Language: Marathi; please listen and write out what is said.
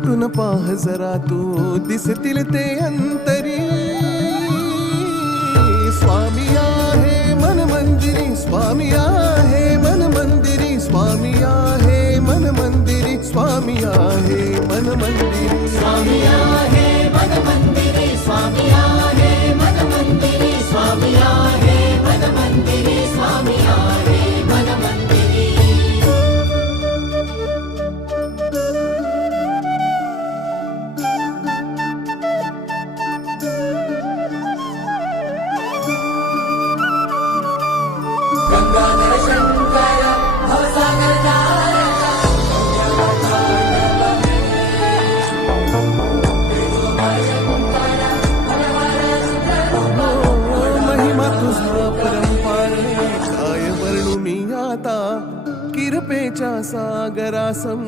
भेटून पाह जरा तू दिसतील ते अंतरी. स्वामी आहे मन मंदिरी, स्वामी आहे मन मंदिरी, स्वामी आहे मन मंदिरी, स्वामी आहे मन मंदिरी, स्वामी आहे मन मंदिरी, स्वामी आहे मन मंदिरी, स्वामी आहे मन मंदिरी, स्वामी आहे मन मंदिरी. गंगाधर शंकर भवसागर महिमा तुझा परंपार काय वर्णू मी आता. किरपेच्या सागरासम